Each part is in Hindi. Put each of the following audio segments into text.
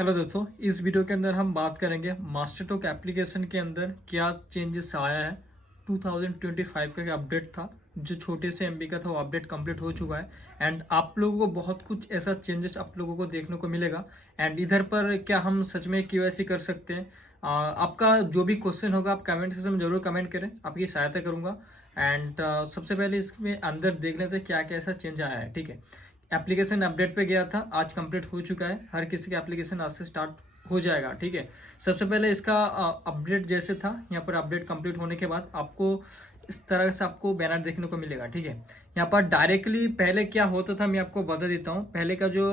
हेलो दोस्तों, इस वीडियो के अंदर हम बात करेंगे मास्टरटॉक एप्लीकेशन के अंदर क्या चेंजेस आया है। 2025 का अपडेट था, जो छोटे से एमबी का था वो अपडेट कंप्लीट हो चुका है। एंड आप लोगों को बहुत कुछ ऐसा चेंजेस आप लोगों को देखने को मिलेगा। एंड इधर पर क्या हम सच में केवाईसी कर सकते हैं? आपका जो भी क्वेश्चन होगा आप कमेंट सेक्शन में जरूर कमेंट करें, आपकी सहायता करूंगा। एंड सबसे पहले इसमें अंदर देख लेते हैं क्या क्या ऐसा चेंज आया है। ठीक है, एप्लीकेशन अपडेट पे गया था, आज कंप्लीट हो चुका है। हर किसी का एप्लीकेशन आज से स्टार्ट हो जाएगा। ठीक है, सबसे पहले इसका अपडेट जैसे था, यहाँ पर अपडेट कंप्लीट होने के बाद आपको इस तरह से आपको बैनर देखने को मिलेगा। ठीक है, यहाँ पर डायरेक्टली पहले क्या होता था मैं आपको बता देता हूँ। पहले का जो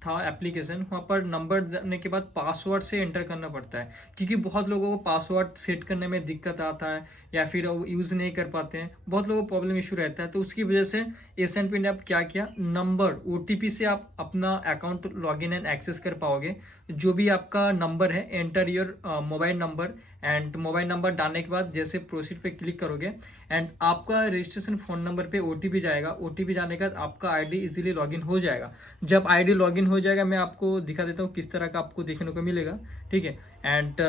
था एप्लीकेशन, वहाँ पर नंबर देने के बाद पासवर्ड से एंटर करना पड़ता है, क्योंकि बहुत लोगों को पासवर्ड सेट करने में दिक्कत आता है या फिर वो यूज़ नहीं कर पाते हैं, बहुत लोगों को प्रॉब्लम इशू रहता है। तो उसकी वजह से एसएनपी ने अब क्या किया, नंबर ओटीपी से आप अपना अकाउंट लॉगिन एंड एक्सेस कर पाओगे। जो भी आपका नंबर है, enter your mobile number, and mobile number डालने के बाद जैसे प्रोसीड पे क्लिक करोगे एंड आपका रजिस्ट्रेशन फ़ोन नंबर पे ओटीपी जाएगा। ओटीपी जाने के बाद आपका आईडी इजीली लॉगिन हो जाएगा। जब आईडी लॉगिन हो जाएगा, मैं आपको दिखा देता हूँ किस तरह का आपको देखने को मिलेगा। ठीक है, एंड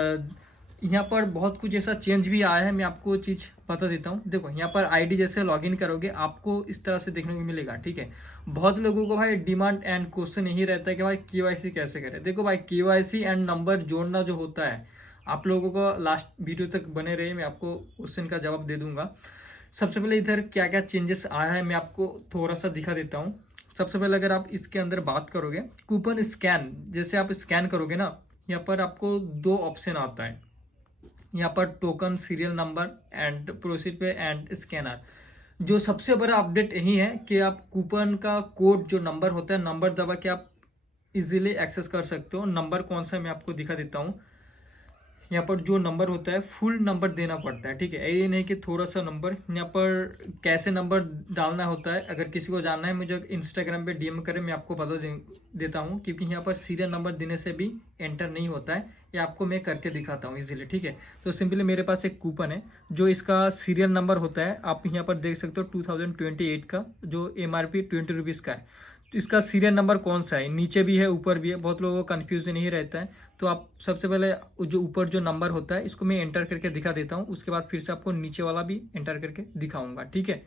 यहाँ पर बहुत कुछ ऐसा चेंज भी आया है, मैं आपको चीज़ बता देता हूँ। देखो, यहाँ पर आईडी जैसे लॉगिन करोगे आपको इस तरह से देखने को मिलेगा। ठीक है, बहुत लोगों को भाई डिमांड एंड क्वेश्चन यही रहता है कि भाई केवाईसी कैसे करें। देखो भाई, केवाईसी एंड नंबर जोड़ना जो होता है, आप लोगों को लास्ट वीडियो तक बने रहे, मैं आपको क्वेश्चन का जवाब दे दूंगा। सबसे पहले इधर क्या क्या चेंजेस आया है मैं आपको थोड़ा सा दिखा देता हूँ। सबसे पहले अगर आप इसके अंदर बात करोगे, कूपन स्कैन, जैसे आप स्कैन करोगे ना, यहाँ पर आपको दो ऑप्शन आता है। यहाँ पर token, serial number and proceed पे एंड स्कैनर। जो सबसे बड़ा अपडेट यही है कि आप कूपन का कोड जो नंबर होता है, नंबर दबा के आप इजीली एक्सेस कर सकते हो। नंबर कौन सा मैं आपको दिखा देता हूँ। यहाँ पर जो नंबर होता है फुल नंबर देना पड़ता है। ठीक है, ये नहीं कि थोड़ा सा नंबर। यहाँ पर कैसे नंबर डालना होता है, अगर किसी को जानना है मुझे इंस्टाग्राम पे डीएम करें, मैं आपको बता देता हूँ। क्योंकि यहाँ पर सीरियल नंबर देने से भी एंटर नहीं होता है, ये आपको मैं करके दिखाता हूँ इजीली। ठीक है, तो सिंपली मेरे पास एक कूपन है, जो इसका सीरियल नंबर होता है, आप यहाँ पर देख सकते हो 2028 का, जो MRP 20 रुपीज़ का है। तो इसका सीरियल नंबर कौन सा है, नीचे भी है ऊपर भी है, बहुत लोगों को कन्फ्यूजन नहीं रहता है। तो आप सबसे पहले जो ऊपर जो नंबर होता है इसको मैं एंटर करके दिखा देता हूँ, उसके बाद फिर से आपको नीचे वाला भी एंटर करके दिखाऊंगा। ठीक है,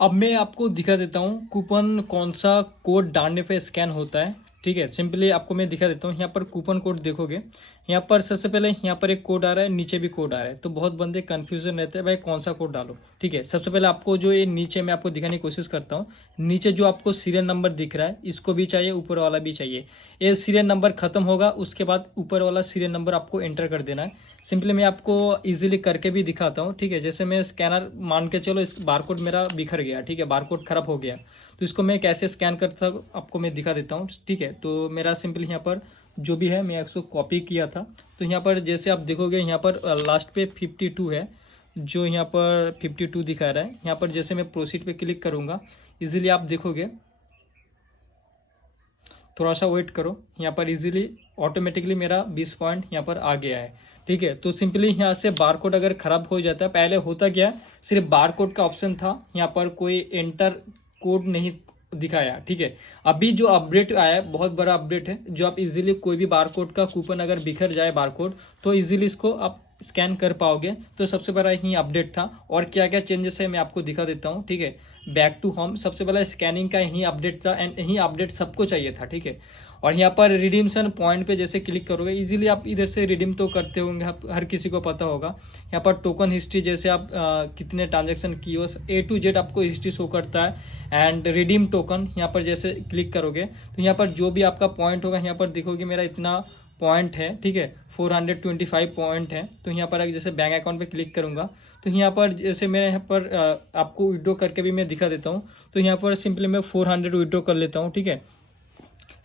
अब मैं आपको दिखा देता हूँ कूपन कौन सा कोड डालने पे स्कैन होता है। ठीक है, सिंपली आपको मैं दिखा देता हूँ। यहाँ पर कूपन कोड देखोगे, यहाँ पर सबसे पहले यहाँ पर एक कोड आ रहा है, नीचे भी कोड आ रहा है। तो बहुत बंदे कन्फ्यूजन रहते हैं भाई कौन सा कोड डालो। ठीक है, सबसे पहले आपको जो ये नीचे मैं आपको दिखाने की कोशिश करता हूँ, नीचे जो आपको सीरियल नंबर दिख रहा है इसको भी चाहिए, ऊपर वाला भी चाहिए। ये सीरियल नंबर खत्म होगा, उसके बाद ऊपर वाला सीरियल नंबर आपको एंटर कर देना है। सिंपली मैं आपको इजीली करके भी दिखाता हूँ। ठीक है, जैसे मैं स्कैनर मान के चलो, इस बारकोड मेरा बिखर गया। ठीक है, बारकोड खराब हो गया, तो इसको मैं कैसे स्कैन करता हूँ आपको मैं दिखा देता हूँ। ठीक है, तो मेरा सिंपली यहाँ पर जो भी है मैं इसको कॉपी किया था। तो यहाँ पर जैसे आप देखोगे, यहाँ पर लास्ट पे 52 है, जो यहाँ पर 52 दिखा रहा है। यहाँ पर जैसे मैं प्रोसीड पे क्लिक करूँगा, इजीली आप देखोगे, थोड़ा सा वेट करो, यहाँ पर इजीली ऑटोमेटिकली मेरा 20 पॉइंट यहाँ पर आ गया है। ठीक है, तो सिंपली यहाँ से बारकोड अगर खराब हो जाता है, पहले होता क्या, सिर्फ बारकोड का ऑप्शन था, यहाँ पर कोई एंटर कोड नहीं दिखाया। ठीक है, अभी जो अपडेट आया है बहुत बड़ा अपडेट है, जो आप इजीली कोई भी बारकोड का कूपन अगर बिखर जाए बारकोड, तो इजीली इसको आप स्कैन कर पाओगे। तो सबसे बड़ा ही अपडेट था। और क्या क्या चेंजेस है मैं आपको दिखा देता हूँ। ठीक है, बैक टू होम, सबसे पहले स्कैनिंग का यही अपडेट था एंड यही अपडेट सबको चाहिए था। ठीक है, और यहाँ पर रिडीम्शन पॉइंट पे जैसे क्लिक करोगे, इजीली आप इधर से रिडीम तो करते होंगे, हर किसी को पता होगा। यहाँ पर टोकन हिस्ट्री, जैसे आप कितने ट्रांजेक्शन किए हो, A to Z आपको हिस्ट्री शो करता है। एंड रिडीम टोकन, यहाँ पर जैसे क्लिक करोगे तो यहाँ पर जो भी आपका पॉइंट होगा, यहाँ पर देखोगे मेरा इतना पॉइंट है। ठीक है, 425 पॉइंट है। तो यहाँ पर जैसे बैंक अकाउंट पे क्लिक करूँगा, तो यहाँ पर जैसे मैं यहाँ पर आपको विड्रॉ करके भी मैं दिखा देता हूँ। तो यहाँ पर सिंपली मैं 400 विड्रॉ कर लेता हूँ। ठीक है,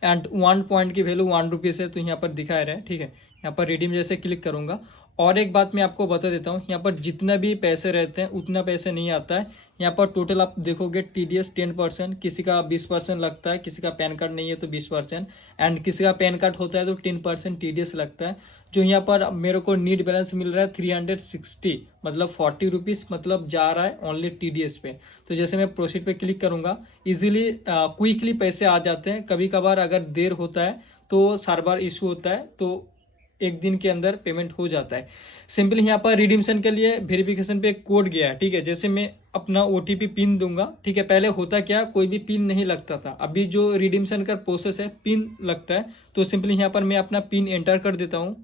एंड 1 पॉइंट की वैल्यू 1 रुपीज़ है, तो यहाँ पर दिखा रहा है। ठीक है, यहाँ पर रिडीम जैसे क्लिक करूँगा। और एक बात मैं आपको बता देता हूँ, यहाँ पर जितना भी पैसे रहते हैं उतना पैसे नहीं आता है। यहाँ पर टोटल आप देखोगे TDS 10%, किसी का 20% लगता है, किसी का पैन कार्ड नहीं है तो 20%, एंड किसी का पैन कार्ड होता है तो 10% TDS लगता है। जो यहाँ पर मेरे को नीट बैलेंस मिल रहा है 360, मतलब 40 रुपीज़, मतलब जा रहा है ओनली TDS पे। तो जैसे मैं प्रोसीड पे क्लिक करूँगा, इजीली क्विकली पैसे आ जाते हैं। कभी कभार अगर देर होता है तो सर्वर इशू होता है, तो एक दिन के अंदर पेमेंट हो जाता है। सिंपली यहाँ पर रिडीम्शन के लिए वेरिफिकेशन पे एक कोड गया है, ठीक है। जैसे मैं अपना OTP पिन दूंगा, ठीक है। पहले होता क्या, कोई भी पिन नहीं लगता था, अभी जो रिडीम्शन का प्रोसेस है पिन लगता है। तो सिंपली यहाँ पर मैं अपना पिन एंटर कर देता हूँ।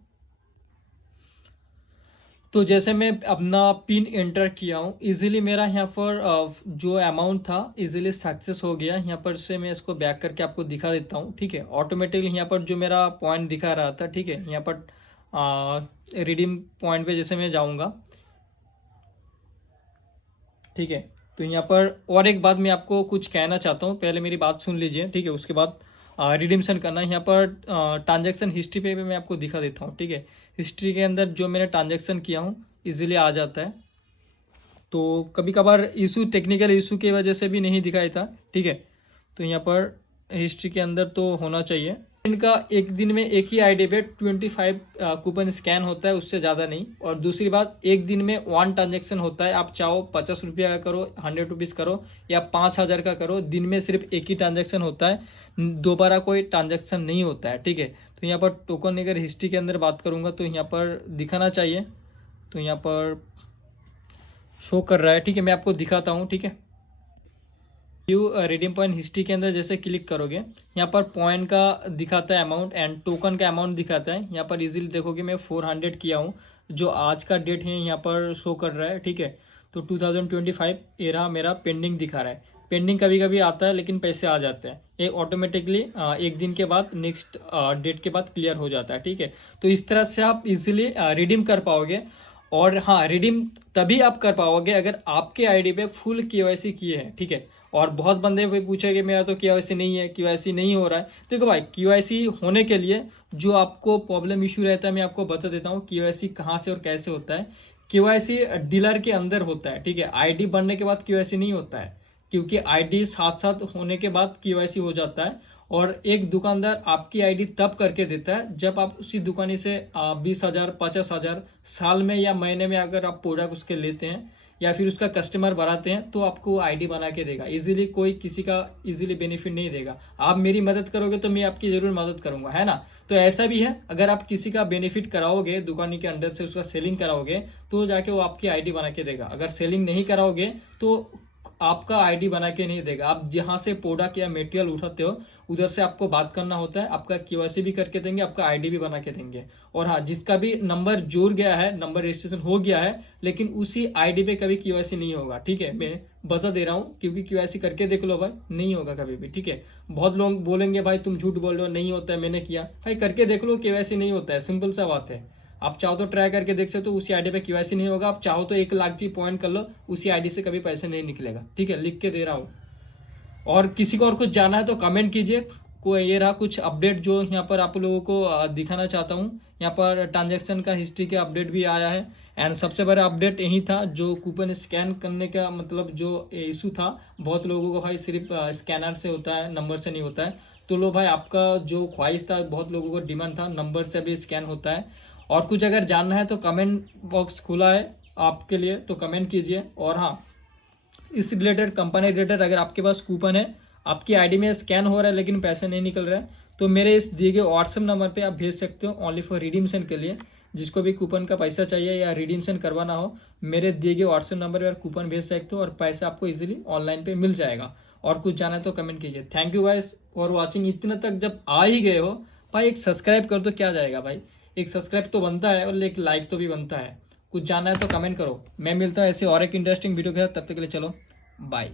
तो जैसे मैं अपना पिन एंटर किया हूँ, इजीली मेरा यहाँ पर जो अमाउंट था इजीली सक्सेस हो गया। यहाँ पर से मैं इसको बैक करके आपको दिखा देता हूँ, ठीक है। ऑटोमेटिकली यहाँ पर जो मेरा पॉइंट दिखा रहा था, ठीक है, यहाँ पर रिडीम पॉइंट पे जैसे मैं जाऊँगा, ठीक है। तो यहाँ पर और एक बात मैं आपको कुछ कहना चाहता हूँ, पहले मेरी बात सुन लीजिए, ठीक है। उसके बाद रिडीम्शन करना है। यहाँ पर ट्रांजैक्शन हिस्ट्री पे मैं आपको दिखा देता हूँ, ठीक है। हिस्ट्री के अंदर जो मैंने ट्रांजैक्शन किया हूँ इजीली आ जाता है। तो कभी कभार इशू, टेक्निकल इशू की वजह से भी नहीं दिखाई था, ठीक है। तो यहाँ पर हिस्ट्री के अंदर तो होना चाहिए। इनका एक दिन में एक ही आईडी पे 25 कूपन स्कैन होता है, उससे ज़्यादा नहीं। और दूसरी बात, एक दिन में 1 ट्रांजेक्शन होता है। आप चाहो 50 रुपया का करो, 100 रुपीज़ करो या 5000 का करो, दिन में सिर्फ एक ही ट्रांजेक्शन होता है, दोबारा कोई ट्रांजेक्शन नहीं होता है, ठीक है। तो यहाँ पर टोकन अगर हिस्ट्री के अंदर बात करूँगा तो यहाँ पर दिखाना चाहिए, तो यहाँ पर शो कर रहा है, ठीक है। मैं आपको दिखाता हूँ, ठीक है। यू रिडीम पॉइंट हिस्ट्री के अंदर जैसे क्लिक करोगे, यहाँ पर पॉइंट का दिखाता है अमाउंट एंड टोकन का अमाउंट दिखाता है। यहाँ पर इजीली देखोगे मैं 400 किया हूँ, जो आज का डेट है यहाँ पर शो कर रहा है, ठीक है। तो 2025 ये रहा मेरा, पेंडिंग दिखा रहा है। पेंडिंग कभी कभी आता है लेकिन पैसे आ जाते हैं, ये ऑटोमेटिकली एक दिन के बाद नेक्स्ट डेट के बाद क्लियर हो जाता है, ठीक है। तो इस तरह से आप इजीली रिडीम कर पाओगे। और हाँ, रिडीम तभी आप कर पाओगे अगर आपके आईडी पे फुल KYC किए हैं, ठीक है। और बहुत बंदे भी पूछेंगे मेरा तो KYC नहीं है, KYC नहीं हो रहा है। देखो भाई, KYC होने के लिए जो आपको प्रॉब्लम इशू रहता है मैं आपको बता देता हूँ KYC कहाँ से और कैसे होता है। KYC डीलर के अंदर होता है, ठीक है। आईडी बनने के बाद KYC नहीं होता है, क्योंकि आईडी साथ साथ होने के बाद KYC हो जाता है। और एक दुकानदार आपकी आईडी तब करके देता है जब आप उसी दुकानी से 20,000 50,000 साल में या महीने में अगर आप प्रोडक्ट उसके लेते हैं या फिर उसका कस्टमर बनाते हैं तो आपको आईडी बना के देगा। इजीली कोई किसी का इजीली बेनिफिट नहीं देगा। आप मेरी मदद करोगे तो मैं आपकी जरूर मदद करूंगा, है ना। तो ऐसा भी है, अगर आप किसी का बेनिफिट कराओगे दुकानी के अंडर से, उसका सेलिंग कराओगे तो जाके वो आपकी आईडी बना के देगा। अगर सेलिंग नहीं कराओगे तो आपका आईडी बना के नहीं देगा। आप जहां से प्रोडक्ट या मटेरियल उठाते हो उधर से आपको बात करना होता है, आपका KYC भी करके देंगे, आपका आईडी भी बना के देंगे। और हाँ, जिसका भी नंबर जुड़ गया है, नंबर रजिस्ट्रेशन हो गया है, लेकिन उसी आईडी पे कभी KYC नहीं होगा, ठीक है। मैं बता दे रहा हूँ, क्योंकि KYC करके देख लो भाई, नहीं होगा कभी भी, ठीक है। बहुत लोग बोलेंगे भाई तुम झूठ बोल रहे हो, नहीं होता है, मैंने किया। भाई करके देख लो, KYC नहीं होता है, सिंपल सा बात है। आप चाहो तो ट्राई करके देख सकते हो, उसी आईडी पे KYC नहीं होगा। आप चाहो तो 1 लाख की पॉइंट कर लो, उसी आईडी से कभी पैसे नहीं निकलेगा, ठीक है। लिख के दे रहा हूँ। और किसी को और कुछ जानना है तो कमेंट कीजिए। कोई ये रहा कुछ अपडेट जो यहाँ पर आप लोगों को दिखाना चाहता हूँ। यहाँ पर ट्रांजैक्शन का हिस्ट्री के अपडेट भी आया है। एंड सबसे बड़ा अपडेट यही था, जो कूपन स्कैन करने का मतलब जो इशू था, बहुत लोगों को भाई सिर्फ स्कैनर से होता है, नंबर से नहीं होता है। तो लो भाई, आपका जो ख्वाहिश था, बहुत लोगों को डिमांड था, नंबर से भी स्कैन होता है। और कुछ अगर जानना है तो कमेंट बॉक्स खुला है आपके लिए, तो कमेंट कीजिए। और हाँ, इस रिलेटेड, कंपनी रिलेटेड अगर आपके पास कूपन है, आपकी आईडी में स्कैन हो रहा है लेकिन पैसे नहीं निकल रहा है, तो मेरे इस दिए गए व्हाट्सएप नंबर पे आप भेज सकते हो, ओनली फॉर रिडीम्शन के लिए। जिसको भी कूपन का पैसा चाहिए या रिडीम्शन करवाना हो, मेरे दिए गए व्हाट्सएप नंबर पर कूपन भेज सकते हो और पैसा आपको इजीली ऑनलाइन पे मिल जाएगा। और कुछ जाना है तो कमेंट कीजिए। Thank you guys for watching. इतना तक जब आ ही गए हो भाई, एक सब्सक्राइब कर दो, क्या जाएगा भाई। एक सब्सक्राइब तो बनता है और एक लाइक तो भी बनता है। कुछ जानना है तो कमेंट करो। मैं मिलता हूँ ऐसे और एक इंटरेस्टिंग वीडियो के साथ, तब तक के लिए चलो बाय।